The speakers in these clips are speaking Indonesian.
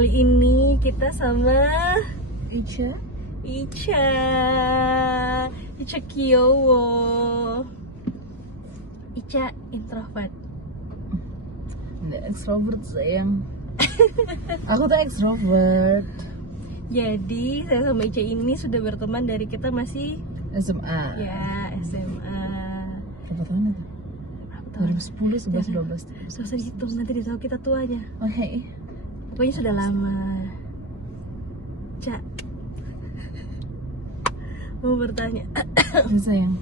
Kali ini kita sama Ica Kiowo. Ica introvert. nggak extrovert sayang. Aku tuh extrovert. Jadi saya sama Ica ini sudah berteman dari kita masih SMA. ya SMA. Berapa tahun itu? 2010, 11, 12. Gak usah dihitung, nanti ditahu kita tuanya. Oke. Pokoknya sudah lama. Cak, mau bertanya. Sayang.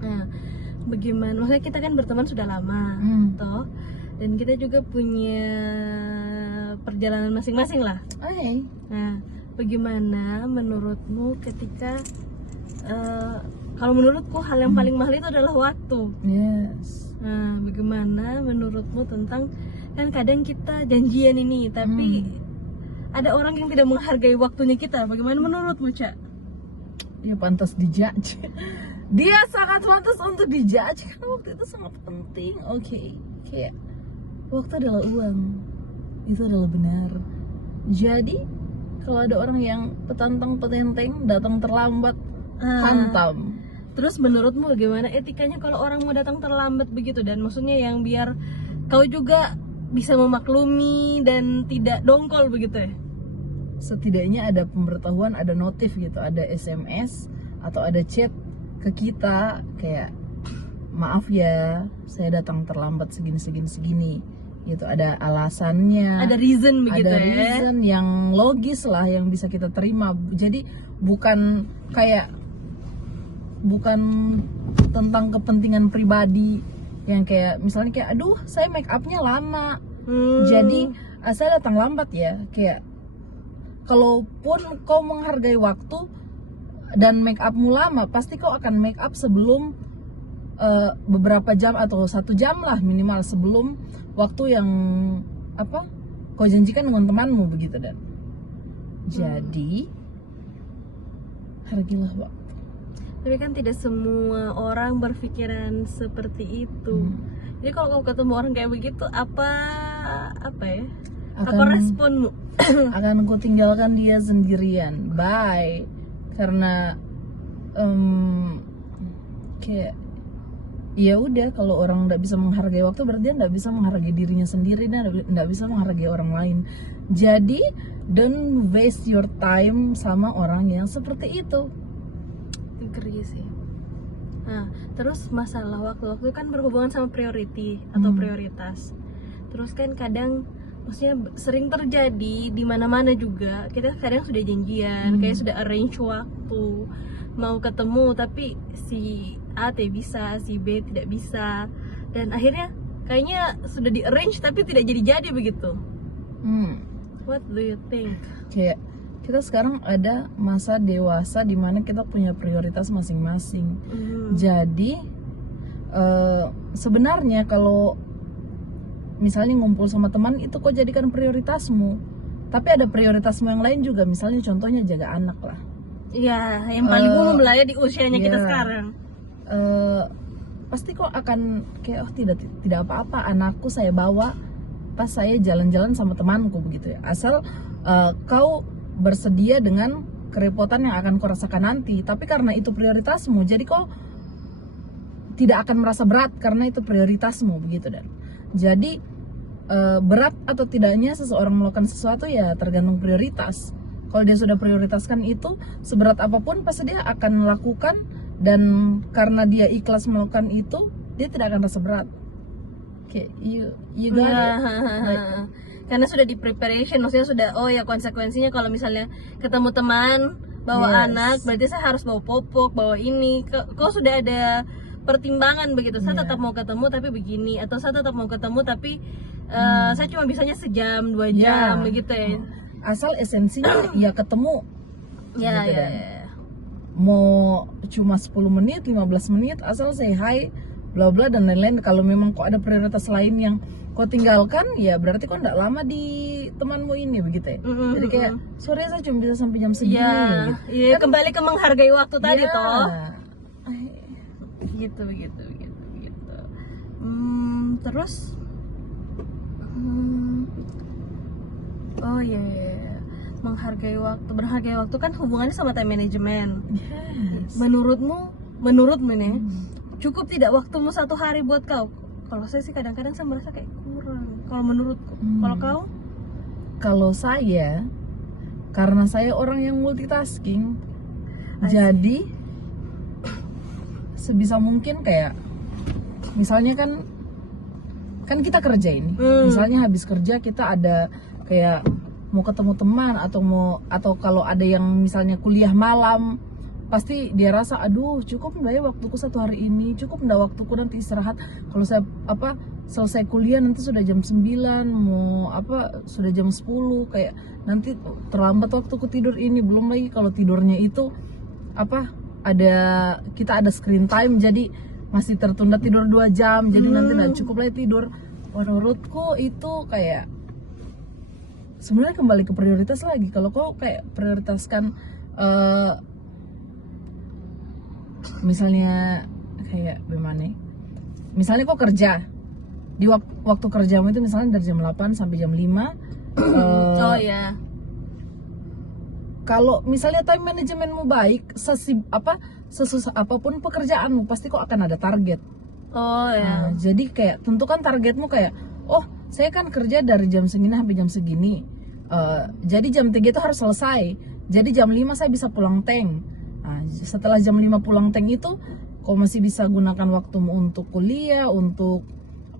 Nah, bagaimana? Maksudnya kita kan berteman sudah lama, toh, dan kita juga punya perjalanan masing-masing lah. Oke. Nah, bagaimana menurutmu ketika kalau menurutku hal yang paling mahal itu adalah waktu. Yes. Nah, bagaimana menurutmu tentang, kan kadang kita janjian ini, tapi ada orang yang tidak menghargai waktunya kita. Bagaimana menurutmu, Cak? Dia pantas dijudge. Dia sangat pantas untuk dijudge karena waktu itu sangat penting. Oke. Kayak waktu adalah uang. Itu adalah benar. Jadi kalau ada orang yang petantang-petenteng datang terlambat, hantam. Terus menurutmu bagaimana etikanya kalau orang mau datang terlambat begitu, dan maksudnya yang biar kau juga bisa memaklumi dan tidak dongkol begitu ya? Setidaknya ada pemberitahuan, ada notif gitu, ada SMS atau ada chat ke kita kayak maaf ya, saya datang terlambat segini gitu, ada alasannya, Ada reason begitu ada ya? reason yang logis lah yang bisa kita terima. Jadi bukan tentang kepentingan pribadi yang kayak misalnya kayak aduh saya make upnya lama jadi saya datang lambat ya. Kayak kalaupun kau menghargai waktu dan make upmu lama, pasti kau akan make up sebelum beberapa jam atau 1 jam lah minimal sebelum waktu yang kau janjikan dengan temanmu begitu. Dan jadi hargailah waktu. Tapi kan tidak semua orang berpikiran seperti itu. Jadi kalau kau ketemu orang kayak begitu, apa ya? Apa responmu? Akan ku tinggalkan dia sendirian, bye. Karena kayak ya udah, kalau orang nggak bisa menghargai waktu berarti dia nggak bisa menghargai dirinya sendiri dan nggak bisa menghargai orang lain. Jadi don't waste your time sama orang yang seperti itu. Ngeri sih. Nah, terus masalah waktu kan berhubungan sama priority atau prioritas. Terus kan kadang, maksudnya sering terjadi di mana-mana juga. Kita kadang sudah janjian, kayak sudah arrange waktu mau ketemu, tapi si A tidak bisa, si B tidak bisa, dan akhirnya kayaknya sudah di arrange tapi tidak jadi begitu. What do you think? Kayak kita sekarang ada masa dewasa di mana kita punya prioritas masing-masing. Jadi sebenarnya kalau misalnya ngumpul sama teman itu kok jadikan prioritasmu, tapi ada prioritasmu yang lain juga, misalnya contohnya jaga anak lah. Iya, yang paling umum lah ya di usianya kita sekarang. Pasti kok akan kayak tidak apa-apa, anakku saya bawa pas saya jalan-jalan sama temanku begitu ya, asal kau bersedia dengan kerepotan yang akan kau rasakan nanti. Tapi karena itu prioritasmu, jadi kau tidak akan merasa berat karena itu prioritasmu begitu. Dan jadi berat atau tidaknya seseorang melakukan sesuatu ya tergantung prioritas. Kalau dia sudah prioritaskan itu, seberat apapun pasti dia akan melakukan, dan karena dia ikhlas melakukan itu, dia tidak akan rasa berat. Kayak you got it. Karena sudah di preparation, maksudnya sudah, oh ya konsekuensinya kalau misalnya ketemu teman bawa anak, berarti saya harus bawa popok, bawa ini. Kok sudah ada pertimbangan begitu. Saya tetap mau ketemu tapi begini, atau saya tetap mau ketemu tapi saya cuma bisanya sejam 2 jam begitu ya. Asal esensinya ya ketemu. Ya, gitu. ya. Mau cuma 10 menit, 15 menit, asal say hi, bla bla dan lain-lain. Kalau memang kok ada prioritas lain yang kau tinggalkan, ya berarti kau nggak lama di temanmu ini begitu ya. Jadi kayak sore saya cuma bisa sampai jam segini gitu. Iya, kembali ke menghargai waktu tadi toh. Begitu. Terus Oh iya, iya, iya. Berhargai waktu kan hubungannya sama time management. Yes. Menurutmu nih, cukup tidak waktumu 1 hari buat kau? Kalau saya sih kadang-kadang saya merasa kayak kurang. Kalau menurutku, kalau kau? Kalau saya, karena saya orang yang multitasking, I see. jadi sebisa mungkin kayak misalnya kan kita kerja ini, misalnya habis kerja kita ada kayak mau ketemu teman atau kalau ada yang misalnya kuliah malam, pasti dia rasa aduh cukup nggak ya waktuku 1 hari ini, cukup nggak waktuku nanti istirahat. Kalau saya selesai kuliah nanti sudah jam 9, sudah jam 10, kayak nanti terlambat waktuku tidur ini. Belum lagi kalau tidurnya itu kita ada screen time, jadi masih tertunda tidur 2 jam, jadi nanti nggak cukup lagi tidur. Menurutku itu kayak sebenarnya kembali ke prioritas lagi. Kalau kau kayak prioritaskan misalnya kayak gimana? Misalnya kau kerja di waktu kerjamu itu misalnya dari jam 8 sampai jam 5. Oh ya. Kalau misalnya time managementmu baik, sesusah apapun pekerjaanmu pasti kok akan ada target. Oh ya. Nah, jadi kayak tentukan targetmu kayak, oh saya kan kerja dari jam segini sampai jam segini. Jadi jam 3 itu harus selesai. Jadi jam 5 saya bisa pulang tank. Nah, setelah jam 5 pulang tank itu, kau masih bisa gunakan waktumu untuk kuliah, untuk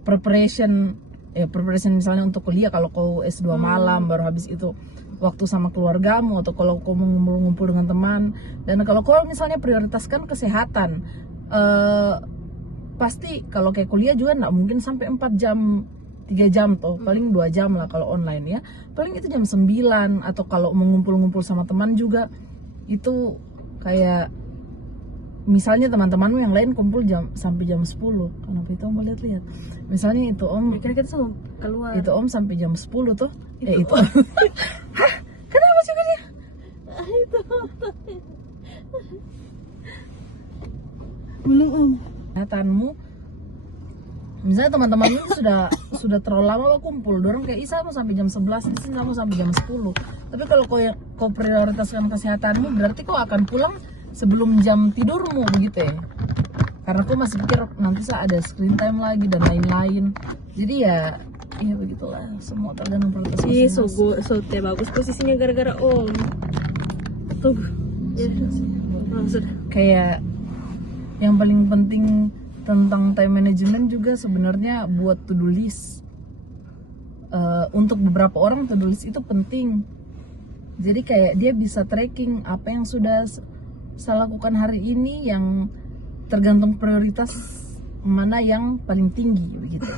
preparation misalnya untuk kuliah kalau kau S2 malam, baru habis itu waktu sama keluargamu, atau kalau kau mau ngumpul-ngumpul dengan teman. Dan kalau kau misalnya prioritaskan kesehatan, pasti kalau kayak kuliah juga nggak mungkin sampai 4 jam 3 jam tuh, paling 2 jam lah kalau online ya, paling itu jam 9. Atau kalau mau ngumpul-ngumpul sama teman juga itu kayak misalnya teman-temanmu yang lain kumpul sampai jam 10. Kenapa itu om boleh lihat? Misalnya itu om, Mikirnya kita sama keluar. itu om sampai jam 10 tuh. Itu. Hah? Kenapa juga dia? Itu. Belum om. Kesehatanmu, misalnya teman-temanmu sudah terlalu lama kumpul, dorong kayak Isa mau sampai jam 11, Isa kamu sampai jam 10. Tapi kalau kau prioritaskan kesehatanmu, berarti kau akan pulang sebelum jam tidurmu begitu ya. Karena kau masih pikir nanti saya ada screen time lagi dan lain-lain. Jadi ya begitulah, semua tergantung prioritas masing-masing. Sote bagus posisinya gara-gara om. Tuh. Ya. Sudah. Kayak yang paling penting tentang time management juga sebenarnya buat to do list. Untuk beberapa orang to do list itu penting. Jadi kayak dia bisa tracking apa yang sudah saya lakukan hari ini, yang tergantung prioritas mana yang paling tinggi begitu.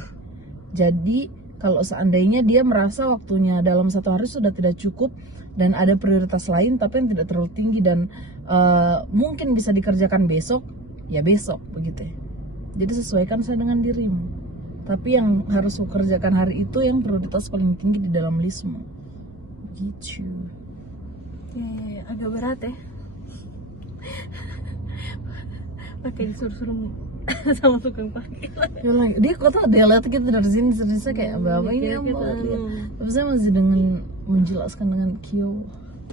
Jadi kalau seandainya dia merasa waktunya dalam 1 hari sudah tidak cukup dan ada prioritas lain tapi yang tidak terlalu tinggi dan mungkin bisa dikerjakan besok, ya besok begitu ya. Jadi sesuaikan saya dengan dirimu. Tapi yang harus kau kerjakan hari itu yang prioritas paling tinggi di dalam listmu. Gitu. Ya, agak berat ya. Pakai disuruh-suruh sama tukang parkir. Dia kok dia lihat kita dari sini seriusnya kayak berapa ini yang mau lihat. Tapi saya masih dengan menjelaskan dengan Kyo.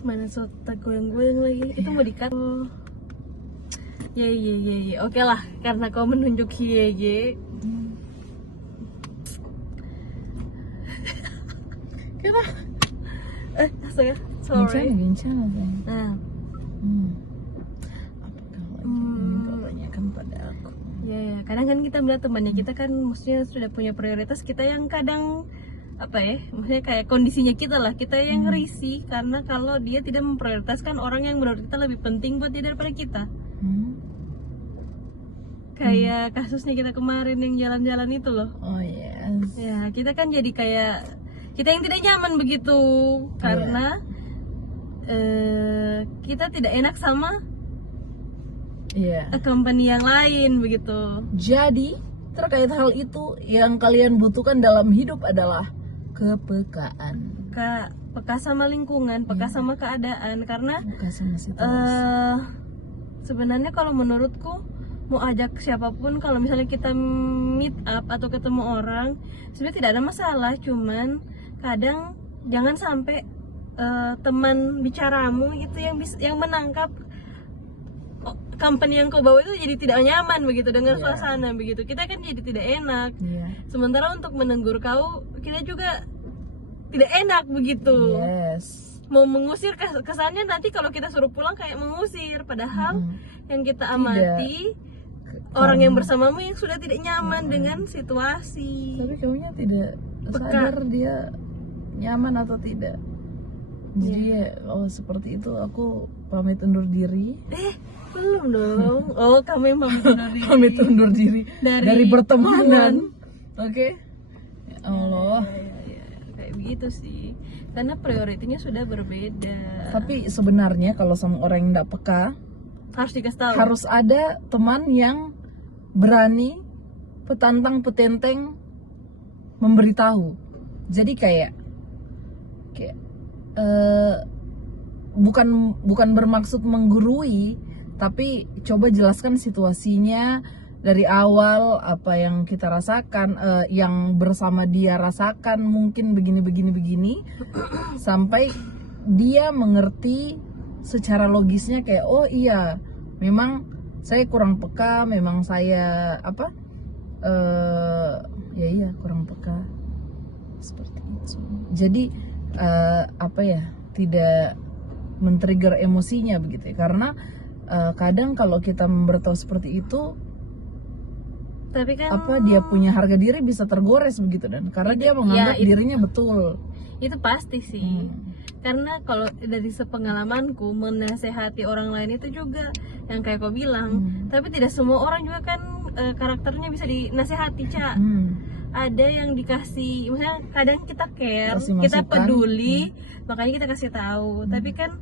Mana tak goyang-goyang lagi. Itu mau dikat. Ya. Oke lah, karena kau menunjuk ye. Kenapa? Astaga, sorry. Bincang. Nah, Apakah lagi ingin kau tanyakan pada aku? ya. Kadang kan kita melihat temannya kita kan, maksudnya sudah punya prioritas, kita yang kadang maksudnya kayak kondisinya kita lah, kita yang risih karena kalau dia tidak memprioritaskan orang yang menurut kita lebih penting buat dia daripada kita. Kayak kasusnya kita kemarin yang jalan-jalan itu loh. Oh yes. Ya, kita kan jadi kayak kita yang tidak nyaman begitu karena kita tidak enak sama company yang lain begitu. Jadi terkait hal itu yang kalian butuhkan dalam hidup adalah kepekaan. Peka sama lingkungan, peka sama keadaan, karena Peka sama situasi. sebenarnya kalau menurutku mau ajak siapapun, kalau misalnya kita meet up atau ketemu orang, sebenarnya tidak ada masalah, cuman kadang jangan sampai teman bicaramu gitu yang menangkap company yang kau bawa itu jadi tidak nyaman begitu dengan Iya. suasana begitu. Kita kan jadi tidak enak. Iya. Sementara untuk menegur kau, kita juga tidak enak begitu. Yes. Mau mengusir kesannya nanti kalau kita suruh pulang kayak mengusir, padahal yang kita amati orang yang bersamamu yang sudah tidak nyaman dengan situasi. Tapi kamunya tidak Peka. sadar dia nyaman atau tidak. Jadi ya, seperti itu aku pamit undur diri. Belum dong. Oh, kamu yang pamit undur diri. Pamit undur diri dari pertemanan. Oke. Ya Allah. Ya, kayak begitu sih. Karena prioritinya sudah berbeda. Tapi sebenarnya kalau sama orang yang tidak peka, Harus dikasih tahu. harus ada teman yang berani petantang petenteng memberitahu. Jadi kayak bukan bermaksud menggurui, tapi coba jelaskan situasinya dari awal, apa yang kita rasakan, yang bersama dia rasakan, mungkin begini sampai dia mengerti secara logisnya kayak oh iya, memang saya kurang peka, memang saya ya iya kurang peka seperti itu. Jadi tidak men-trigger emosinya begitu ya. Karena kadang kalau kita memberitahu seperti itu, Tapi kan dia punya harga diri bisa tergores begitu, dan karena dia menganggap dirinya betul. itu pasti sih. Karena kalau dari sepengalamanku menasehati orang lain itu juga yang kayak kau bilang, tapi tidak semua orang juga kan karakternya bisa dinasehati, Cak. Ada yang dikasih, misalnya kadang kita care, Kasih kita masukan. peduli, makanya kita kasih tahu. Tapi kan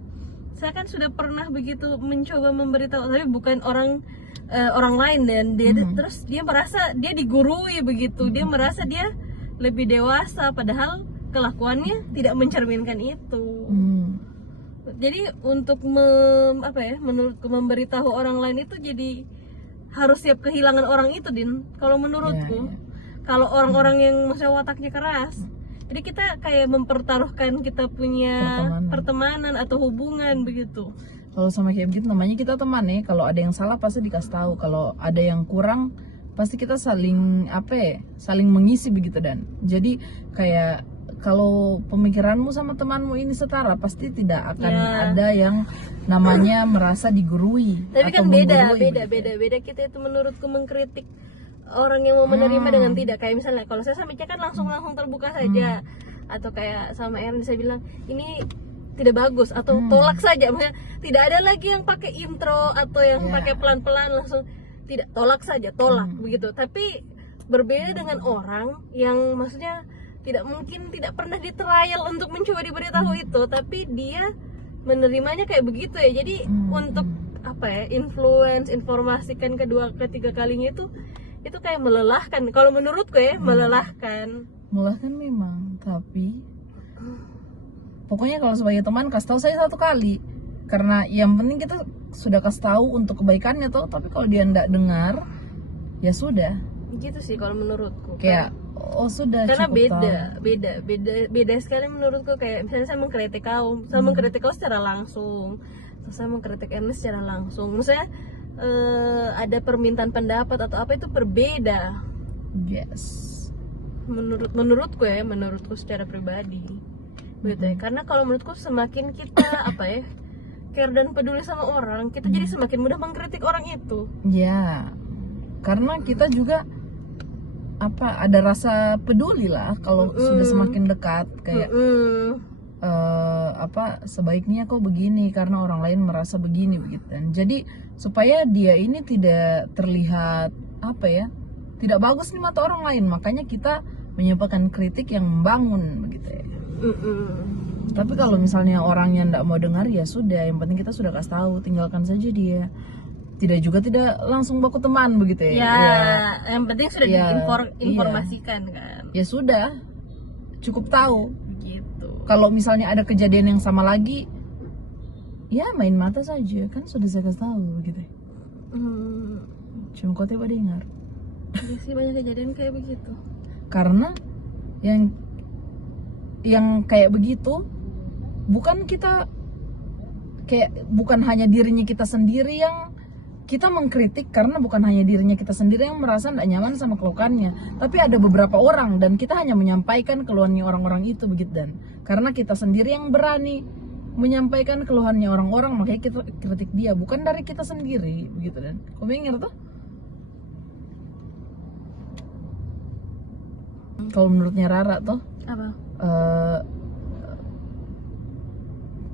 saya kan sudah pernah begitu mencoba memberitahu, tapi bukan orang lain, dan dia terus dia merasa dia digurui begitu, dia merasa dia lebih dewasa, padahal kelakuannya tidak mencerminkan itu. Jadi untuk menurutku memberitahu orang lain itu jadi harus siap kehilangan orang itu, Din. Kalau menurutku, kalau orang-orang yang maksudnya wataknya keras, jadi kita kayak mempertaruhkan kita punya pertemanan atau hubungan begitu. Kalau sama kayak begitu namanya kita teman nih. Kalau ada yang salah pasti dikasih tahu. Kalau ada yang kurang pasti kita saling saling mengisi begitu. Dan jadi kayak kalau pemikiranmu sama temanmu ini setara, pasti tidak akan ada yang namanya merasa digurui. Tapi kan beda kita itu menurutku mengkritik orang yang mau menerima dengan tidak. Kayak misalnya kalau saya sama Ica kan langsung terbuka saja, atau kayak sama Erin saya bilang ini tidak bagus atau tolak saja. Maksudnya tidak ada lagi yang pakai intro atau yang pakai pelan-pelan, langsung tidak, tolak saja, tolak begitu. Tapi berbeda dengan orang yang maksudnya tidak pernah di trial untuk mencoba diberitahu itu, tapi dia menerimanya kayak begitu ya. Jadi untuk influence, informasikan ketiga kalinya itu kayak melelahkan. Kalau menurutku melelahkan memang, tapi pokoknya kalau sebagai teman kasih tahu saya satu kali, karena yang penting kita sudah kasih tahu untuk kebaikannya tuh. Tapi kalau dia nggak dengar, ya sudah gitu sih kalau menurutku. Kayak sudah, karena cukup beda sekali menurutku. Kayak misalnya saya mengkritik kau secara langsung, terus saya mengkritik Ernest secara langsung, misalnya ada permintaan pendapat atau apa, itu berbeda. Yes. Menurutku secara pribadi gitu ya. Karena kalau menurutku semakin kita care dan peduli sama orang, kita jadi semakin mudah mengkritik orang itu. Ya, karena kita juga ada rasa peduli lah kalau sudah semakin dekat, kayak sebaiknya kok begini karena orang lain merasa begini begitu. Dan jadi supaya dia ini tidak terlihat tidak bagus di mata orang lain, makanya kita menyampaikan kritik yang membangun begitu ya. Tapi kalau misalnya orangnya tidak mau dengar, ya sudah, yang penting kita sudah kasih tahu, tinggalkan saja dia. Tidak langsung baku teman begitu ya. Yang penting sudah diinformasikan kan. Ya sudah, cukup tahu. Gitu. Kalau misalnya ada kejadian yang sama lagi, ya main mata saja, kan sudah saya kasih tahu gitu. Cuma kau tiba dengar. Ya sih, banyak kejadian kayak begitu. Karena yang yang kayak begitu, bukan hanya dirinya kita sendiri yang kita mengkritik, karena bukan hanya dirinya kita sendiri yang merasa tidak nyaman sama keluhannya, tapi ada beberapa orang dan kita hanya menyampaikan keluhannya orang-orang itu begitu. Dan karena kita sendiri yang berani menyampaikan keluhannya orang-orang, makanya kita kritik dia, bukan dari kita sendiri begitu. Dan kamu ingat tuh, kalau menurutnya Rara tuh Apa?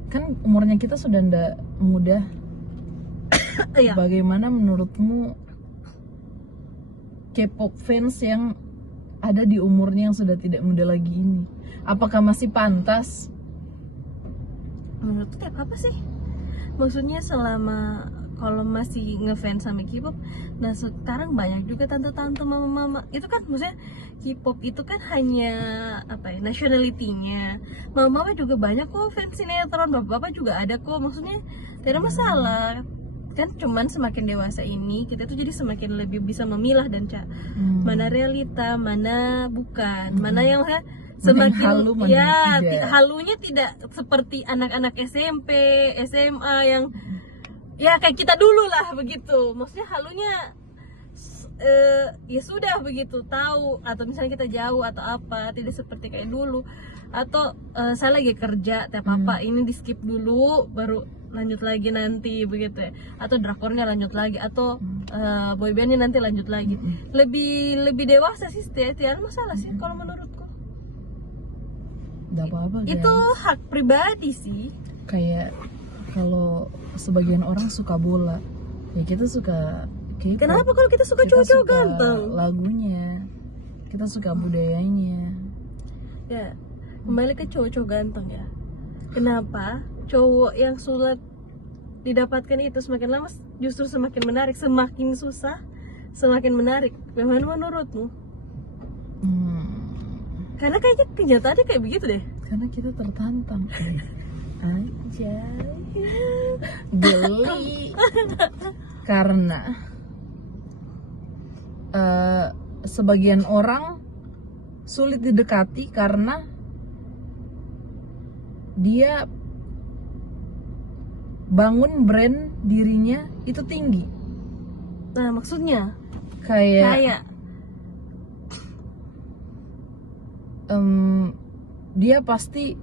kan umurnya kita sudah ndak muda. Iya. Bagaimana menurutmu K-pop fans yang ada di umurnya yang sudah tidak muda lagi ini? Apakah masih pantas? Menurutku kayak apa sih? Maksudnya selama kalau masih ngefans sama K-pop, nah sekarang banyak juga tante-tante, mama-mama. Itu kan maksudnya K-pop itu kan hanya apa ya, nationality-nya. Mama-mama juga banyak kok fans sinetron, bapak-bapak juga ada kok. Maksudnya tidak ada masalah. Kan cuman semakin dewasa ini kita tuh jadi semakin lebih bisa memilah dan mana realita, mana bukan, mana yang semakin halu, mana ya tidak. halunya tidak seperti anak-anak SMP, SMA yang ya kayak kita dulu lah begitu. Maksudnya halunya ya sudah begitu tahu, atau misalnya kita jauh atau apa, tidak seperti kayak dulu. Atau saya lagi kerja tiap apa ini di skip dulu baru lanjut lagi nanti begitu ya, atau drakornya lanjut lagi, atau boybandnya nanti lanjut lagi. Lebih dewasa sih, tidak ada masalah sih kalau menurutku. Nggak apa-apa, Itu guys. hak pribadi sih. Kayak kalau sebagian orang suka bola, ya kita suka K-pop. Kenapa kalau kita suka Kita cowok-cowok suka ganteng? lagunya, kita suka budayanya. Ya, kembali ke cowok-cowok ganteng ya. Kenapa cowok yang sulit didapatkan itu semakin lama justru semakin menarik, semakin susah semakin menarik? Bagaimana menurutmu? Karena kayaknya kenyataannya kayak begitu deh. Karena kita tertantang aja, geli. Karena sebagian orang sulit didekati karena dia bangun brand dirinya itu tinggi. Nah, maksudnya Kayak dia pasti,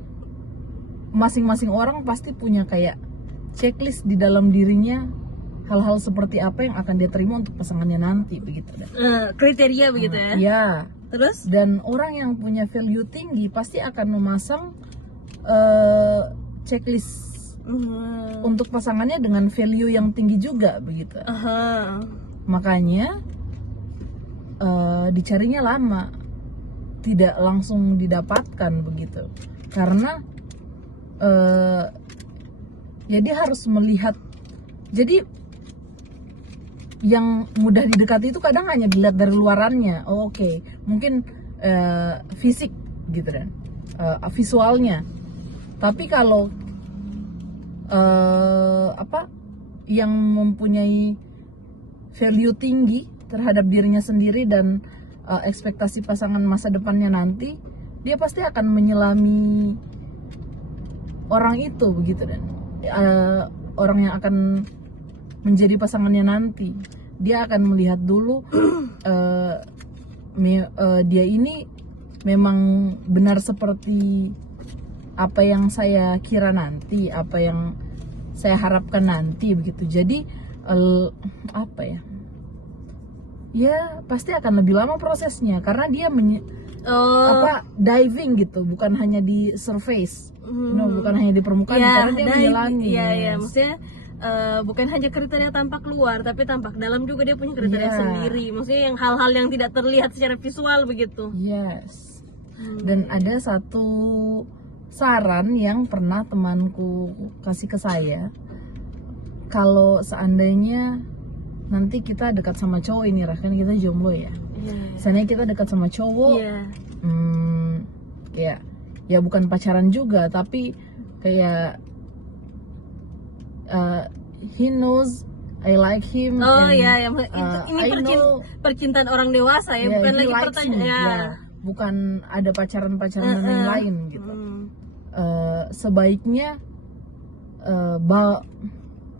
masing-masing orang pasti punya kayak checklist di dalam dirinya, hal-hal seperti apa yang akan dia terima untuk pasangannya nanti begitu. kriteria begitu ya. Ya. Terus Dan orang yang punya value tinggi pasti akan memasang checklist untuk pasangannya dengan value yang tinggi juga begitu. Makanya dicarinya lama, tidak langsung didapatkan begitu. Karena dia harus melihat. Jadi yang mudah didekati itu kadang hanya dilihat dari luarannya. Oh, oke. Mungkin fisik gitu kan, visualnya. Tapi kalau yang mempunyai value tinggi terhadap dirinya sendiri dan ekspektasi pasangan masa depannya nanti, dia pasti akan menyelami orang itu begitu. Dan orang yang akan menjadi pasangannya nanti, dia akan melihat dulu dia ini memang benar seperti apa yang saya kira nanti, apa yang saya harapkan nanti begitu. Jadi ya pasti akan lebih lama prosesnya karena dia diving gitu, bukan hanya di surface, bukan hanya di permukaan, karena dia menyelami. Iya, maksudnya bukan hanya kriteria tampak luar, tapi tampak dalam juga dia punya kriteria sendiri. Maksudnya yang hal-hal yang tidak terlihat secara visual begitu. Yes. Dan ada satu saran yang pernah temanku kasih ke saya, kalau seandainya nanti kita dekat sama cowok ini, kan kita jomblo ya. Seandainya kita dekat sama cowok, kayak ya bukan pacaran juga, tapi kayak he knows I like him. Ini percintaan orang dewasa ya, bukan lagi pertanyaan. bukan ada pacaran-pacaran dan lain-lain gitu. Sebaiknya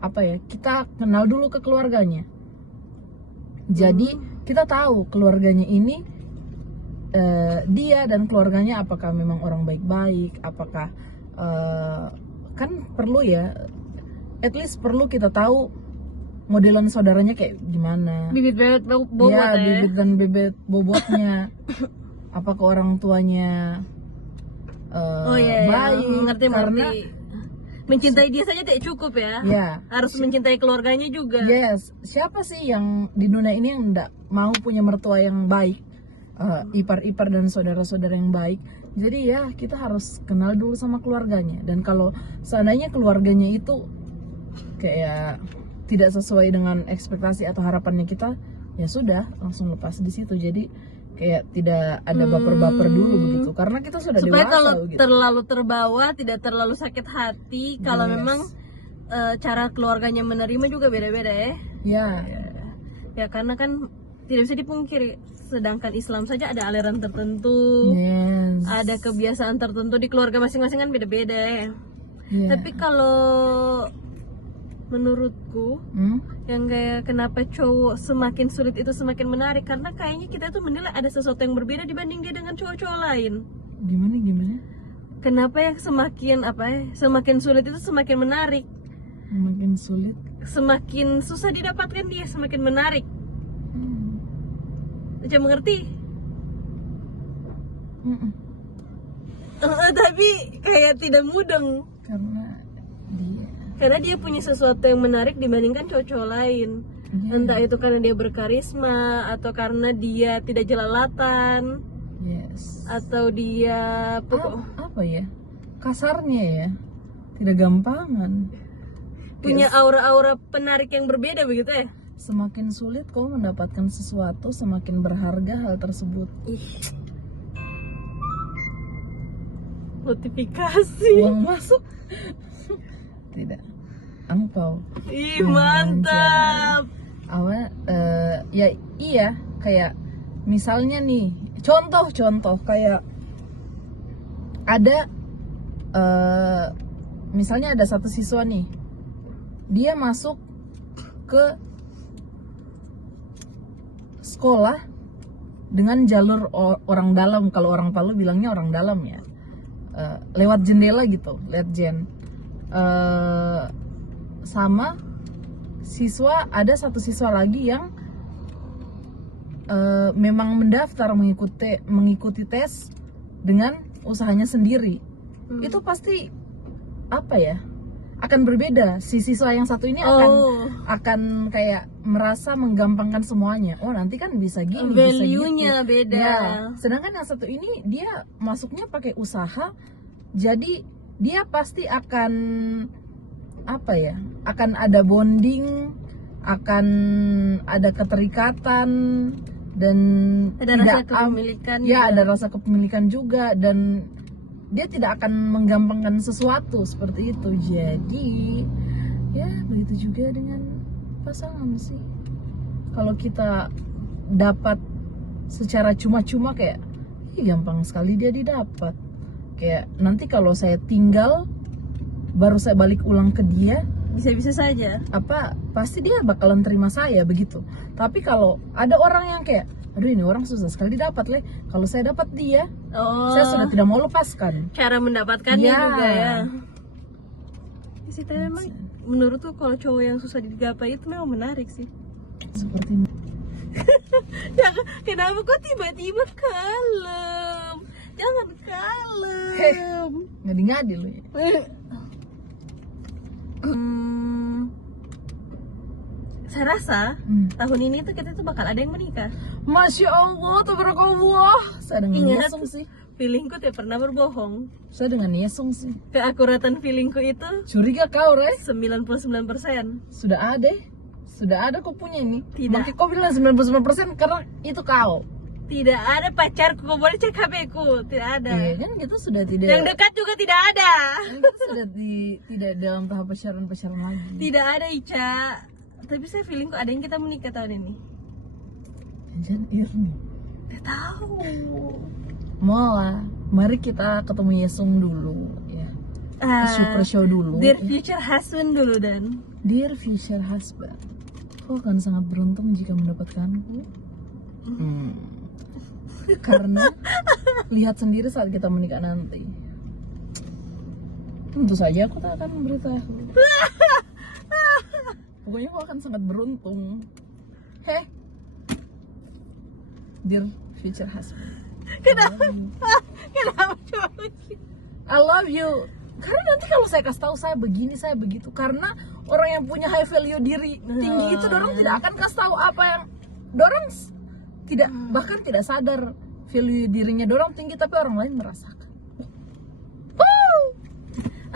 apa ya, kita kenal dulu ke keluarganya. Jadi kita tahu keluarganya ini dia dan keluarganya apakah memang orang baik-baik, apakah kan perlu ya, at least perlu kita tahu modelan saudaranya kayak gimana. Bibit bebet bobot ya, bibit dan bebet bobotnya. Apakah orang tuanya baik, ngerti, karena mencintai dia saja tidak cukup ya. Harus mencintai keluarganya juga. Yes, siapa sih yang di dunia ini yang enggak mau punya mertua yang baik, ipar-ipar dan saudara-saudara yang baik. Jadi ya kita harus kenal dulu sama keluarganya. Dan kalau seandainya keluarganya itu kayak tidak sesuai dengan ekspektasi atau harapannya kita, ya sudah langsung lepas di situ. Jadi kayak tidak ada baper-baper dulu begitu, karena kita sudah supaya dewasa kalau gitu. terlalu terbawa, tidak terlalu sakit hati. Kalau memang cara keluarganya menerima juga beda-beda ya. Ya karena kan tidak bisa dipungkiri, sedangkan Islam saja ada aliran tertentu, ada kebiasaan tertentu di keluarga masing-masing kan beda-beda Tapi kalau menurutku yang kayak kenapa cowok semakin sulit itu semakin menarik, karena kayaknya kita tuh menilai ada sesuatu yang berbeda dibanding dia dengan cowok-cowok lain. Gimana? Kenapa yang semakin sulit itu semakin menarik? Semakin sulit, semakin susah didapatkan dia semakin menarik. Udah mengerti? Tapi kayak tidak mudeng karena dia punya sesuatu yang menarik dibandingkan cowok-cowok lain. Entah itu karena dia berkarisma, atau karena dia tidak jelalatan, atau dia apa ya, kasarnya ya, tidak gampangan, punya aura-aura penarik yang berbeda begitu ya. Semakin sulit kau mendapatkan sesuatu, semakin berharga hal tersebut. Notifikasi uang masuk. Tidak, angpau. Mantap. Ya iya, kayak misalnya nih, contoh kayak ada misalnya ada satu siswa nih, dia masuk ke sekolah dengan jalur orang dalam, kalau orang Palu bilangnya orang dalam ya, lewat jendela gitu, lewat jen. Sama siswa, ada satu siswa lagi yang memang mendaftar mengikuti tes dengan usahanya sendiri. Itu pasti apa ya, akan berbeda. Si siswa yang satu ini akan kayak merasa menggampangkan semuanya. Oh nanti kan bisa gini, value-nya bisa gitu. beda Ya, sedangkan yang satu ini dia masuknya pakai usaha, jadi dia pasti akan apa ya, akan ada bonding, akan ada keterikatan, dan ada rasa kepemilikan. Ada rasa kepemilikan juga, dan dia tidak akan menggampangkan sesuatu seperti itu. Jadi ya begitu juga dengan pasangan sih. Kalau kita dapat secara cuma-cuma kayak gampang sekali dia didapat. Kayak nanti kalau saya tinggal baru saya balik ulang ke dia, bisa-bisa saja pasti dia bakalan terima saya begitu. Tapi kalau ada orang yang kayak, aduh ini orang susah sekali dapat kalau saya dapat dia, saya sudah tidak mau lepaskan. Cara mendapatkannya juga ya. Tapi memang menurutku kalau cowok yang susah digapai itu memang menarik sih. Seperti kenapa kok tiba-tiba kalem? Jangan kalem. Ngadi-ngadi lu ya. Saya rasa tahun ini tuh kita tuh bakal ada yang menikah. Masya Allah, tabarakallah. Saya dengan Yesung sih. Feelingku tidak pernah berbohong. Saya dengan Yesung sih. Keakuratan feelingku itu curiga kau, Re? 99%. Sudah ada kau punya ini. Tidak. Makanya kau bilang 99% karena itu kau. Tidak ada pacarku, kau boleh cek HP ku. Tidak ada. Iya kan kita sudah tidak. Yang dekat juga tidak ada. Kita sudah tidak dalam tahap pacaran lagi. Tidak ada, Ica. Tapi saya feelingku ada yang kita menikah tahun ini. Jangan Irni. Nggak tahu. Mola, mari kita ketemu Yesung dulu ya. Show dulu. Dear ya. future husband dulu dan. Dear future husband, kau akan sangat beruntung jika mendapatkanku. Karena lihat sendiri saat kita menikah nanti. Tentu saja aku tak akan memberitahu. Pokoknya kau akan sangat beruntung. Heh. Dear future husband. Kenapa cuma lucu? I love you. Karena nanti kalau saya kasih tahu saya begini, saya begitu, karena orang yang punya high value diri tinggi itu dorang tidak akan kasih tahu apa yang dorang tidak bahkan tidak sadar value dirinya dorang tinggi, tapi orang lain merasakan.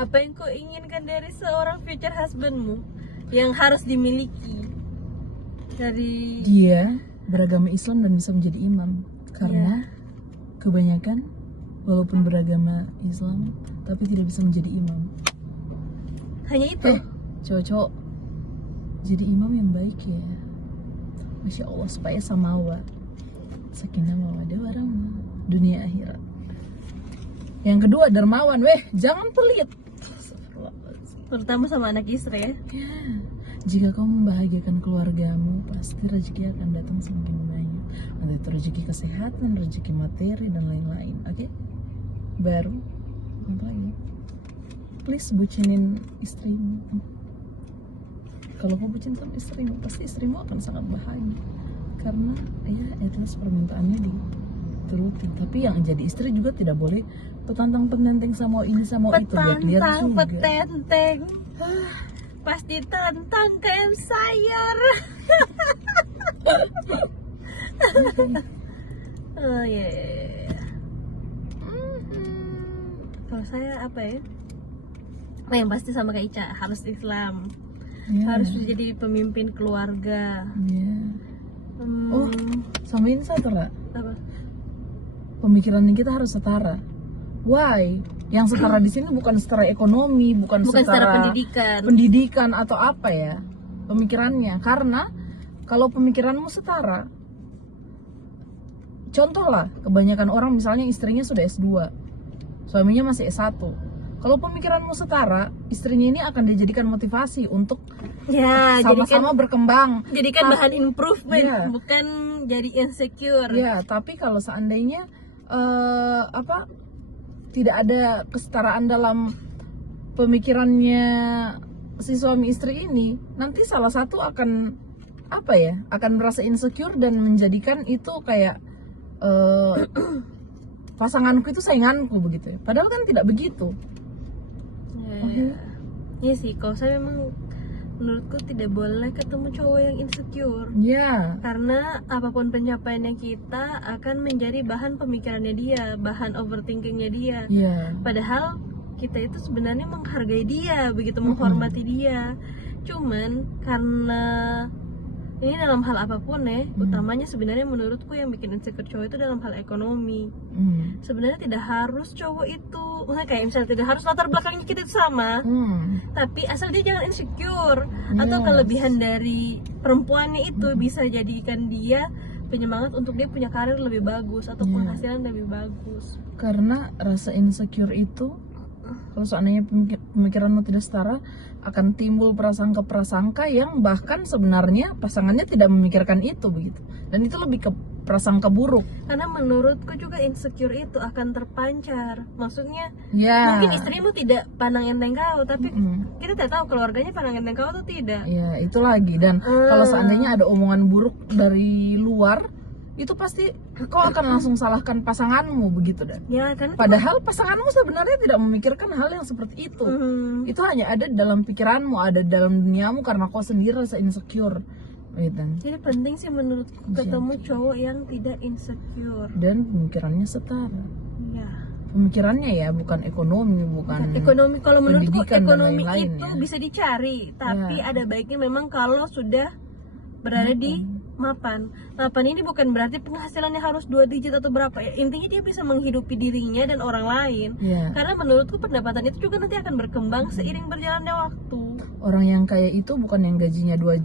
Apa yang kau inginkan dari seorang future husbandmu yang harus dimiliki dari Dia beragama Islam dan bisa menjadi imam. Karena kebanyakan walaupun beragama Islam tapi tidak bisa menjadi imam. hanya itu? Cowok-cowok jadi imam yang baik ya. Masya Allah, supaya samawa sakinah mawaddah warahmah dunia akhirat. Yang kedua dermawan, jangan pelit. Terutama sama anak istri ya. Jika kau membahagiakan keluargamu, pasti rezeki akan datang semakin banyak. Entah itu rezeki kesehatan, rezeki materi, dan lain-lain. Oke? Baru apa lagi? Please bucinin istrimu. Kalau kau bucin sama istrimu, pasti istrimu akan sangat bahagia. Karena ya itu permintaannya dituruti. Tapi yang jadi istri juga tidak boleh petantang-petenteng sama ini sama itu, lihat juga. Petenteng. Pasti tantang kayak sayur. Oh iya. Kalau saya apa ya? Oh, yang pasti sama kayak Ica, harus Islam. Harus jadi pemimpin keluarga. Oh, sama ini satu lah. Apa? Pemikiran kita harus setara. Why? Yang setara di sini bukan setara ekonomi, bukan setara pendidikan atau apa ya pemikirannya. Karena kalau pemikiranmu setara, contoh lah, kebanyakan orang misalnya istrinya sudah S2, suaminya masih S1. Kalau pemikiranmu setara, istrinya ini akan dijadikan motivasi untuk sama-sama berkembang. Jadikan bahan improvement, bukan jadi insecure. Ya, tapi kalau seandainya tidak ada kesetaraan dalam pemikirannya si suami istri ini, nanti salah satu akan akan merasa insecure dan menjadikan itu kayak pasanganku itu sainganku begitu ya. Padahal kan tidak begitu. Iya sih, kalau saya memang menurutku tidak boleh ketemu cowok yang insecure. Karena apapun pencapaiannya kita akan menjadi bahan pemikirannya dia, bahan overthinkingnya dia. Padahal kita itu sebenarnya menghargai dia, begitu menghormati dia. Cuman karena ini dalam hal apapun ya, utamanya sebenarnya menurutku yang bikin insecure cowok itu dalam hal ekonomi. Sebenarnya tidak harus cowok itu, kayak misalnya tidak harus latar belakangnya kita itu sama, tapi asal dia jangan insecure atau kelebihan dari perempuannya itu bisa jadikan dia penyemangat untuk dia punya karir lebih bagus atau penghasilan lebih bagus. Karena rasa insecure itu, kalau seandainya pemikiranmu tidak setara, akan timbul prasangka-prasangka yang bahkan sebenarnya pasangannya tidak memikirkan itu begitu. Dan itu lebih ke prasangka buruk. Karena menurutku juga insecure itu akan terpancar. Maksudnya mungkin istrimu tidak pandang enteng kau, tapi kita tidak tahu keluarganya pandang enteng kau atau tidak. Ya, itu lagi. Dan kalau seandainya ada omongan buruk dari luar, itu pasti kau akan langsung salahkan pasanganmu begitu dan. Padahal pasanganmu sebenarnya tidak memikirkan hal yang seperti itu. Itu hanya ada dalam pikiranmu, ada dalam duniamu karena kau sendiri rasa insecure. Gitu. Jadi penting sih menurutku ketemu cowok yang tidak insecure dan pemikirannya setara. Pemikirannya ya, bukan ekonomi, bukan ekonomi. Kalau menurutku ekonomi itu ya bisa dicari, tapi ada baiknya memang kalau sudah berada di mapan ini bukan berarti penghasilannya harus 2 digit atau berapa ya, intinya dia bisa menghidupi dirinya dan orang lain. Karena menurutku pendapatan itu juga nanti akan berkembang seiring berjalannya waktu. orang yang kaya itu bukan yang gajinya 2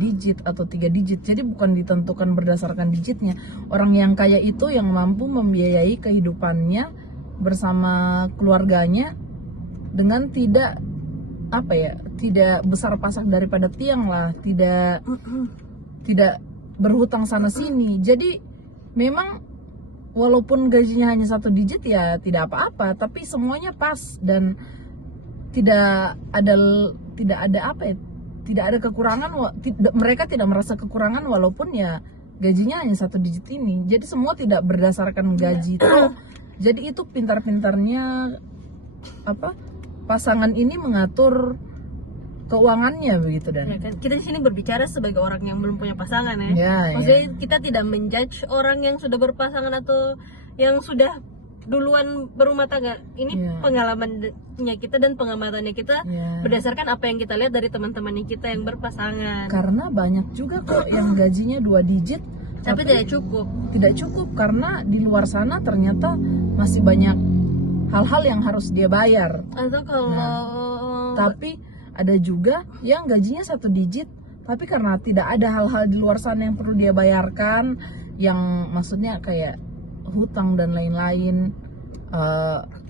digit atau 3 digit. Jadi bukan ditentukan berdasarkan digitnya. Orang yang kaya itu yang mampu membiayai kehidupannya bersama keluarganya dengan tidak tidak besar pasak daripada tiang lah, tidak berhutang sana sini. Jadi memang walaupun gajinya hanya 1 digit ya tidak apa-apa, tapi semuanya pas dan tidak ada kekurangan. Mereka tidak merasa kekurangan walaupun ya gajinya hanya 1 digit ini. Jadi semua tidak berdasarkan gaji itu. Jadi itu pintar-pintarnya pasangan ini mengatur keuangannya begitu. Dan Ya kan? Kita di sini berbicara sebagai orang yang belum punya pasangan ya. Ya, Maksudnya ya. kita tidak menjudge orang yang sudah berpasangan atau yang sudah duluan berumah tangga. Ini Ya. pengalamannya kita dan pengamatannya kita Ya. berdasarkan apa yang kita lihat dari teman-temannya kita yang berpasangan. Karena banyak juga kok yang gajinya 2 digit Tapi tidak cukup. tidak cukup karena di luar sana ternyata masih banyak hal-hal yang harus dia bayar. Atau kalau Tapi ada juga yang gajinya 1 digit tapi karena tidak ada hal-hal di luar sana yang perlu dia bayarkan, yang maksudnya kayak hutang dan lain-lain,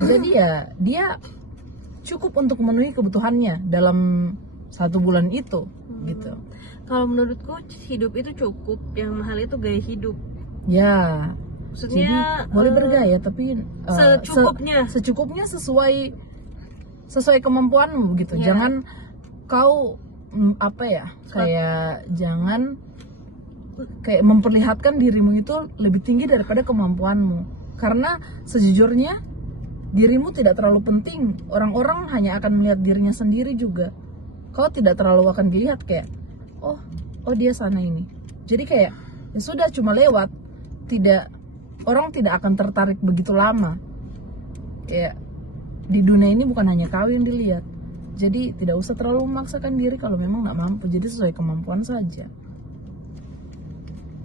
jadi ya dia cukup untuk memenuhi kebutuhannya dalam 1 bulan itu gitu. kalau menurutku hidup itu cukup, yang mahal itu gaya hidup. Ya, jadi Maksudnya boleh bergaya tapi secukupnya. secukupnya sesuai kemampuanmu gitu. Ya. Jangan kau jangan kayak memperlihatkan dirimu itu lebih tinggi daripada kemampuanmu. Karena sejujurnya dirimu tidak terlalu penting. Orang-orang hanya akan melihat dirinya sendiri juga. Kau tidak terlalu akan dilihat kayak oh dia sana ini. Jadi kayak ya sudah, cuma lewat. Orang tidak akan tertarik begitu lama. Kayak di dunia ini bukan hanya kau yang dilihat. Jadi tidak usah terlalu memaksakan diri kalau memang nggak mampu. Jadi sesuai kemampuan saja.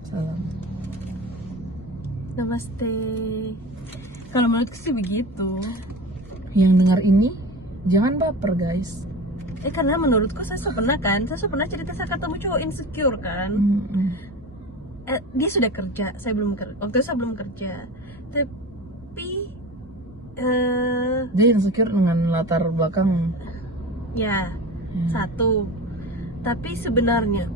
Salam. Namaste. Kalau menurutku sih begitu. Yang dengar ini jangan baper guys. Karena menurutku saya pernah cerita saya ketemu cowok insecure kan. Dia sudah kerja, saya belum kerja. Waktu itu saya belum kerja. Tapi Dia insecure dengan latar belakang. ya, satu. Tapi sebenarnya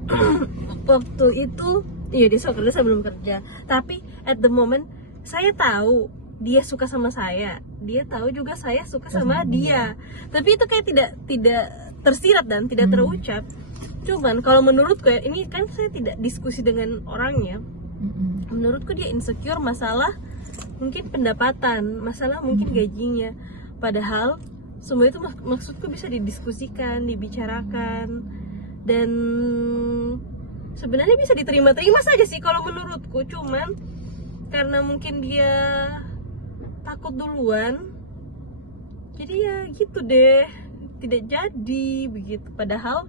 waktu itu iya dia suka kerja, saya belum kerja. Tapi at the moment saya tahu dia suka sama saya. Dia tahu juga saya suka sama dia. Tapi itu kayak tidak tersirat dan tidak terucap. Cuman kalau menurutku ya, ini kan saya tidak diskusi dengan orangnya. Menurutku dia insecure masalah mungkin pendapatan, masalah mungkin gajinya. Padahal semua itu maksudku bisa didiskusikan, dibicarakan, dan sebenarnya bisa diterima-terima saja sih kalau menurutku. Cuman karena mungkin dia takut duluan, jadi ya gitu deh, tidak jadi begitu. Padahal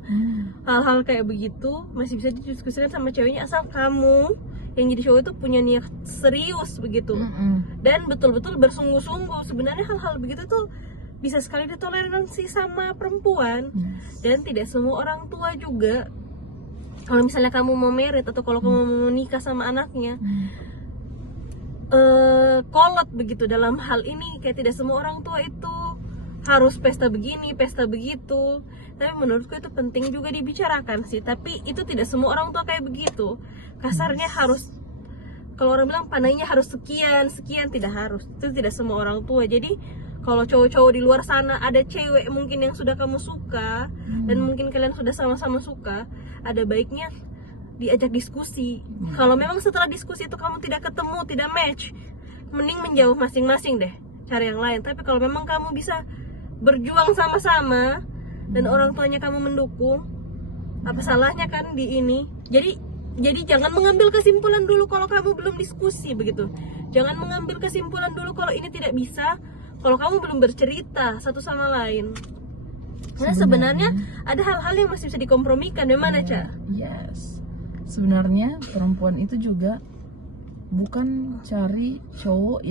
hal-hal kayak begitu masih bisa didiskusikan sama ceweknya asal kamu yang jadi cowok itu punya niat serius begitu dan betul-betul bersungguh-sungguh. Sebenarnya hal-hal begitu tuh bisa sekali ditoleransi sama perempuan. Dan tidak semua orang tua juga, kalau misalnya kamu mau merit atau kalau kamu mau menikah sama anaknya, kolot begitu dalam hal ini. Kayak tidak semua orang tua itu harus pesta begini, pesta begitu. Tapi menurutku itu penting juga dibicarakan sih. Tapi itu tidak semua orang tua kayak begitu. Kasarnya harus, kalau orang bilang pandainya harus sekian, tidak harus. Itu tidak semua orang tua. Jadi kalau cowok-cowok di luar sana ada cewek mungkin yang sudah kamu suka dan mungkin kalian sudah sama-sama suka, ada baiknya diajak diskusi. Kalau memang setelah diskusi itu kamu tidak ketemu, tidak match, mending menjauh masing-masing deh, cari yang lain. Tapi kalau memang kamu bisa berjuang sama-sama dan orang tuanya kamu mendukung, apa salahnya kan di ini. Jadi jangan mengambil kesimpulan dulu kalau kamu belum diskusi begitu. Jangan mengambil kesimpulan dulu kalau ini tidak bisa, kalau kamu belum bercerita satu sama lain. Karena sebenarnya ada hal-hal yang masih bisa dikompromikan. Bagaimana, Ca? Yes. Sebenarnya perempuan itu juga bukan cari cowok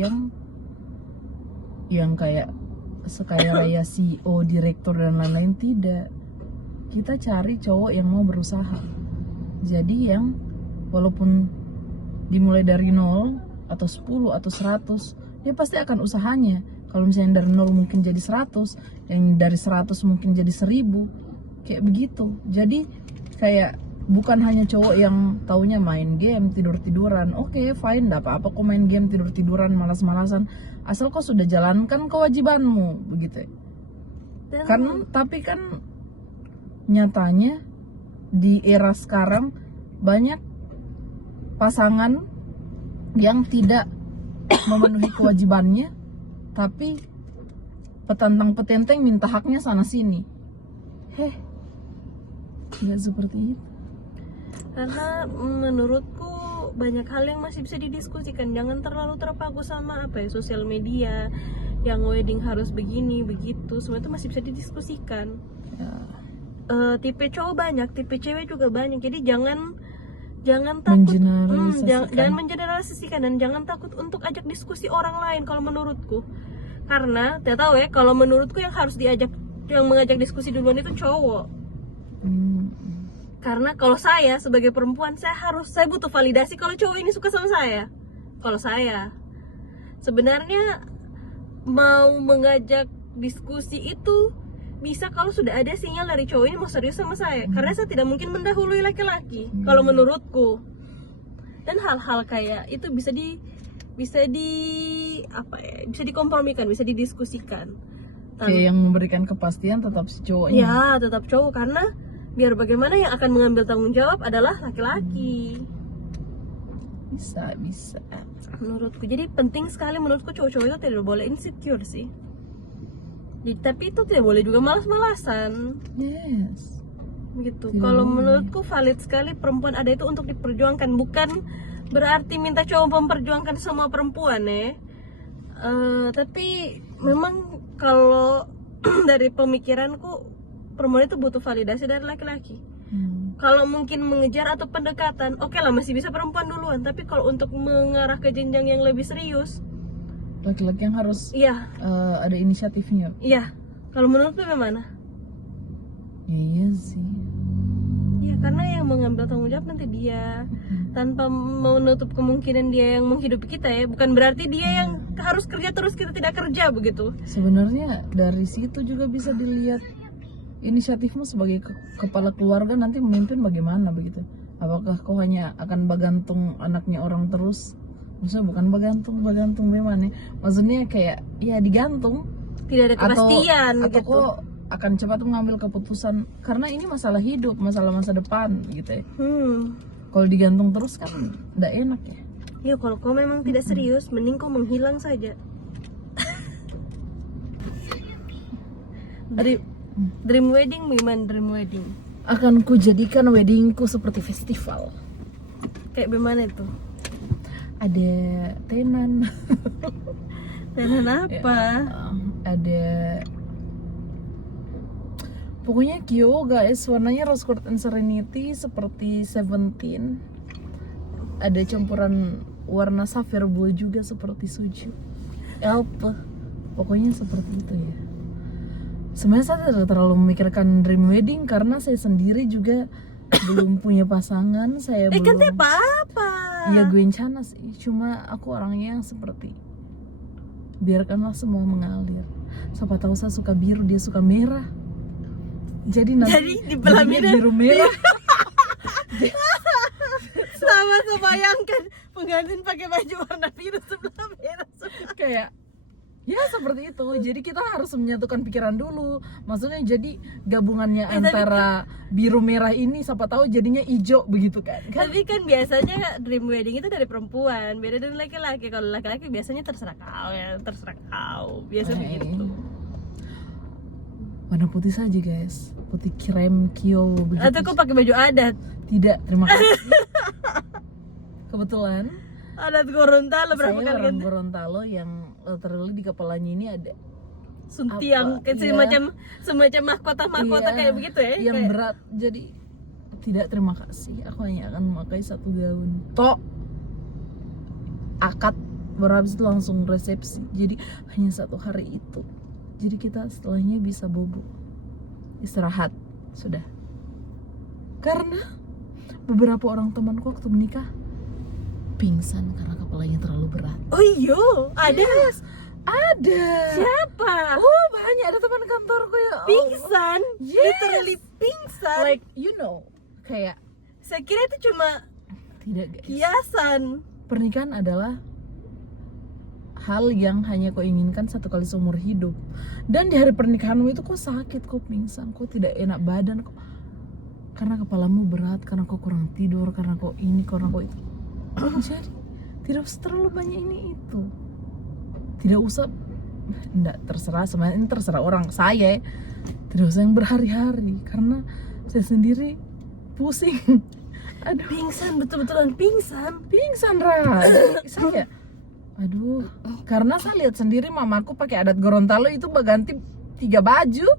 yang kayak sekaya raya CEO, direktur dan lain-lain, tidak. kita cari cowok yang mau berusaha. Jadi yang walaupun dimulai dari 0 atau 10 atau 100, dia pasti akan usahanya. Kalau misalnya dari 0 mungkin jadi 100, yang dari 100 mungkin jadi 1000, kayak begitu. Jadi kayak bukan hanya cowok yang taunya main game, tidur-tiduran. Oke, fine, gak apa-apa kok main game, tidur-tiduran, malas-malasan, asal kau sudah jalankan kewajibanmu, begitu ya. Tapi kan nyatanya di era sekarang banyak pasangan yang tidak memenuhi kewajibannya, tapi petantang-petenteng minta haknya sana sini. Nggak seperti itu. Karena menurutku banyak hal yang masih bisa didiskusikan. Jangan terlalu terpaku sama sosial media yang wedding harus begini begitu. Semua itu masih bisa didiskusikan. Ya. Tipe cowok banyak, tipe cewek juga banyak. Jadi jangan takut jangan mengeneralisasikan, dan jangan takut untuk ajak diskusi orang lain kalau menurutku. Karena tidak tahu ya, kalau menurutku yang mengajak diskusi duluan itu cowok. Karena kalau saya sebagai perempuan, saya butuh validasi kalau cowok ini suka sama saya. Kalau saya sebenarnya mau mengajak diskusi itu bisa kalau sudah ada sinyal dari cowok ini mau serius sama saya. Karena saya tidak mungkin mendahului laki-laki kalau menurutku. Dan hal-hal kayak itu bisa dikompromikan, bisa didiskusikan. Kayak yang memberikan kepastian tetap si cowoknya. Ya, tetap cowok, karena biar bagaimana yang akan mengambil tanggung jawab adalah laki-laki. Bisa. Menurutku, jadi penting sekali menurutku cowok-cowok itu tidak boleh insecure sih. Jadi, tapi itu tidak boleh juga malas-malasan. Yes. Gitu. Kalau menurutku valid sekali perempuan ada itu untuk diperjuangkan, bukan berarti minta cowok memperjuangkan semua perempuan ya. Tapi memang kalau dari pemikiranku perempuan itu butuh validasi dari laki-laki. Kalau mungkin mengejar atau pendekatan, oke lah masih bisa perempuan duluan. Tapi kalau untuk mengarah ke jenjang yang lebih serius, laki-laki yang harus ada inisiatifnya. Iya. Kalau menurut lu gimana? Iya sih. Iya, karena yang mengambil tanggung jawab nanti dia, tanpa menutup kemungkinan dia yang menghidupi kita ya. Bukan berarti dia yang harus kerja terus kita tidak kerja begitu. Sebenarnya dari situ juga bisa dilihat inisiatifmu sebagai kepala keluarga nanti memimpin bagaimana begitu. Apakah kau hanya akan bergantung anaknya orang terus? Maksudnya bukan bergantung memang ya. Maksudnya kayak ya digantung. Tidak ada kepastian atau gitu. kok akan cepat mengambil keputusan karena ini masalah hidup, masalah masa depan gitu ya. Kalau digantung terus kan enggak enak ya. Ya kalau kau memang tidak serius, mending kau menghilang saja. Dream wedding, gimana dream wedding? Akan ku jadikan weddingku seperti festival. Kayak gimana itu? Ada tenan. Tenan apa? Ada pokoknya Kyo guys, warnanya rose gold and serenity seperti Seventeen. Ada campuran warna sapphire blue juga seperti Suju. Pokoknya seperti itu ya. Sebenarnya saya tidak terlalu memikirkan dream wedding karena saya sendiri juga belum punya pasangan. Saya belum. Kan apa-apa. Ya gue rencana sih, cuma aku orangnya yang seperti biarkanlah semua mengalir. Siapa tahu saya suka biru, dia suka merah. Jadi nanti jadinya biru merah. Sama bayangkan pengantin pakai baju warna biru sebelah merah. Kayak ya seperti itu. Jadi kita harus menyatukan pikiran dulu. Maksudnya jadi gabungannya antara biru merah ini siapa tahu jadinya hijau begitu kan. Tapi kan biasanya dream wedding itu dari perempuan, beda dari laki-laki. Kalau laki-laki biasanya terserah kau. Biasa begitu. Warna putih saja guys. Putih krem Kyo begitu. Atau kau pakai baju adat? Tidak, terima kasih. Kebetulan adat Gorontalo berapa saya kali orang kan? Gorontalo yang literally di kepalanya ini ada suntiang semacam mahkota kayak begitu ya? Yang kayak berat. Jadi tidak, terima kasih. Aku hanya akan memakai satu gaun. Akad baru habis itu langsung resepsi. Jadi hanya satu hari itu. Jadi kita setelahnya bisa bobo. Istirahat. Sudah. Karena beberapa orang temanku waktu menikah pingsan karena kepalanya terlalu berat. Oh iya, ada. Yes, ada. Siapa? Oh, banyak, ada teman kantorku ya. Oh, Pingsan? yes. Literally pingsan. Like kayak Saya kira itu cuma tidak guys. kiasan. Pernikahan adalah hal yang hanya kau inginkan satu kali seumur hidup. Dan di hari pernikahanmu itu kau sakit, kau pingsan, kau tidak enak badan, karena kepalamu berat, karena kau kurang tidur, karena kau ini, karena kau itu. Jadi tidak usah terlalu banyak ini itu. Tidak usah, enggak, terserah, sebenarnya ini terserah orang. Saya tidak usah yang berhari-hari, karena saya sendiri pusing. Aduh, Pingsan, betul-betulan pingsan. pingsan Ra. Jadi saya, aduh, karena saya lihat sendiri mamaku pakai adat Gorontalo itu ganti 3 baju.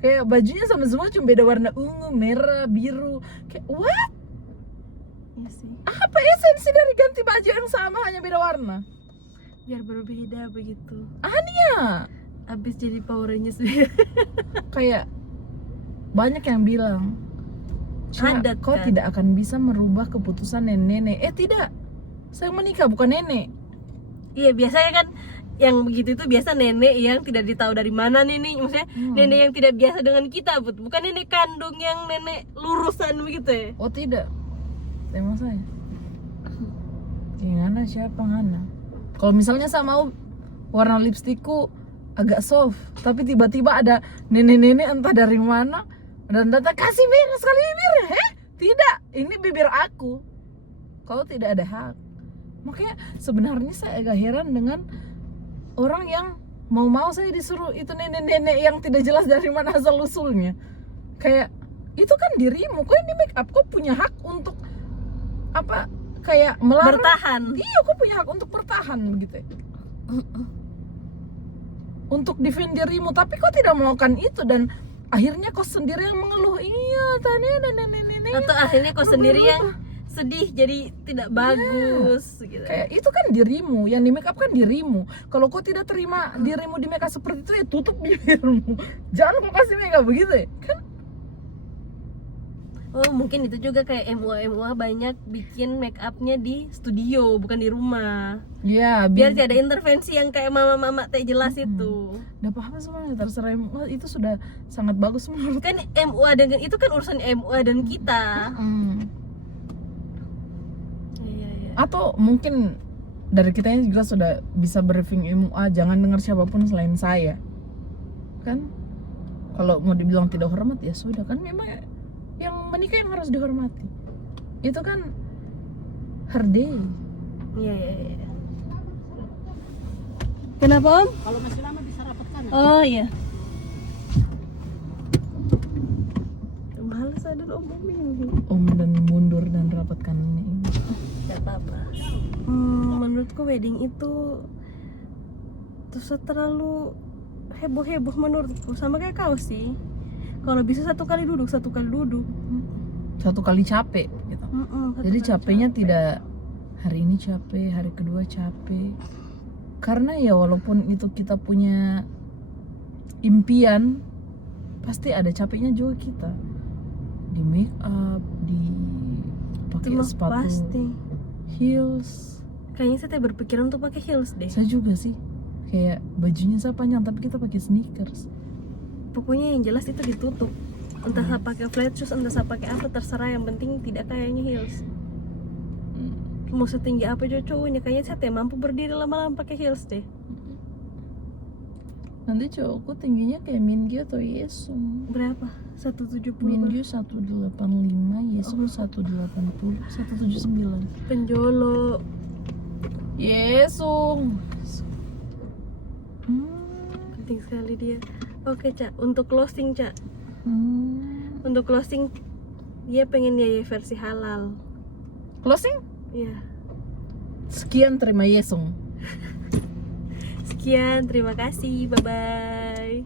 Kayak bajunya sama semua cuma beda warna, ungu, merah, biru. Kayak what? Iya sih. Apa esensi dari ganti baju yang sama hanya beda warna? Biar berbeda begitu. Ania, Abis jadi Power Rangers. kayak banyak yang bilang, "Cak, Adat, kau kan? tidak akan bisa merubah keputusan nenek-nenek." Tidak, saya menikah bukan nenek. Iya, biasanya kan yang begitu itu biasa nenek yang tidak ditahu dari mana nenek, maksudnya nenek yang tidak biasa dengan kita, bukan nenek kandung yang nenek lurusan begitu ya. Oh tidak, emang saya. Yang mana siapa ngana? Kalau misalnya saya mau warna lipstikku agak soft, tapi tiba-tiba ada nenek-nenek entah dari mana dan datang kasih merah sekali bibirnya. Tidak, ini bibir aku. Kau tidak ada hak. Makanya sebenarnya saya agak heran dengan orang yang mau saya disuruh itu nenek-nenek yang tidak jelas dari mana asal usulnya. Kayak itu kan dirimu, kau yang di make up, kau punya hak untuk apa? Kayak melarang. Bertahan. Iya, kau punya hak untuk bertahan begitu. Untuk defend dirimu, tapi kau tidak melakukan itu dan akhirnya kau sendiri yang mengeluh. Iya, tanya dan nenek-nenek. Atau akhirnya kau sendiri yang sedih jadi tidak bagus gitu. Kayak itu kan dirimu, yang di make up kan dirimu. Kalau kau tidak terima dirimu di make up seperti itu, ya tutup bibirmu. Jangan kau kasih make up begitu ya. Kan Oh, mungkin itu juga kayak MUA banyak bikin make upnya di studio bukan di rumah. ya Biar tidak ada intervensi yang kayak mama-mama tak jelas itu. udah paham semuanya, terserah. Itu sudah sangat bagus menurut. Kan MUA dengan itu kan urusan MUA dan kita. Iya. Atau mungkin dari kitanya juga sudah bisa briefing MUA, jangan dengar siapapun selain saya. Kan kalau mau dibilang tidak hormat ya sudah, kan memang yang menikah yang harus dihormati. Itu kan her day. Iya. Kenapa, Om? Kalau masih lama bisa rapat kanan. Oh iya. Males ada omongin. Om dan mundur dan rapat kanannya ini. Gak apa-apa. Menurutku wedding itu terus terlalu heboh-heboh menurutku, sama kayak kau sih. Kalau bisa satu kali duduk. Satu kali capek gitu. Jadi capeknya tidak hari ini capek, hari kedua capek. Karena ya walaupun itu kita punya impian, pasti ada capeknya juga kita. Di make up, di pakai sepatu pasti. heels. Kayaknya saya teh berpikiran untuk pakai heels deh. Saya juga sih. Kayak bajunya saya panjang tapi kita pakai sneakers. Pokoknya yang jelas itu ditutup. Entah saya pakai flat shoes, entah saya pakai apa, terserah, yang penting tidak kayaknya heels. Mau setinggi apa juga cowoknya, kayaknya saya teh mampu berdiri lama-lama pakai heels deh. Nanti cowokku tingginya kayak Mingyu atau Yesung. Berapa? 170. Mingyu 185, Yesung 180, 179. Penjolo. Yesung. Penting sekali dia. Oke, Cak, untuk closing, Cak. Hmm. Untuk closing dia pengen dia versi halal. Closing? Iya. Sekian, terima Yesung. Sekian, terima kasih. Bye bye.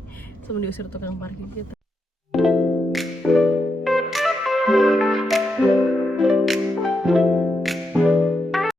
Sama diusir tukang parkir gitu.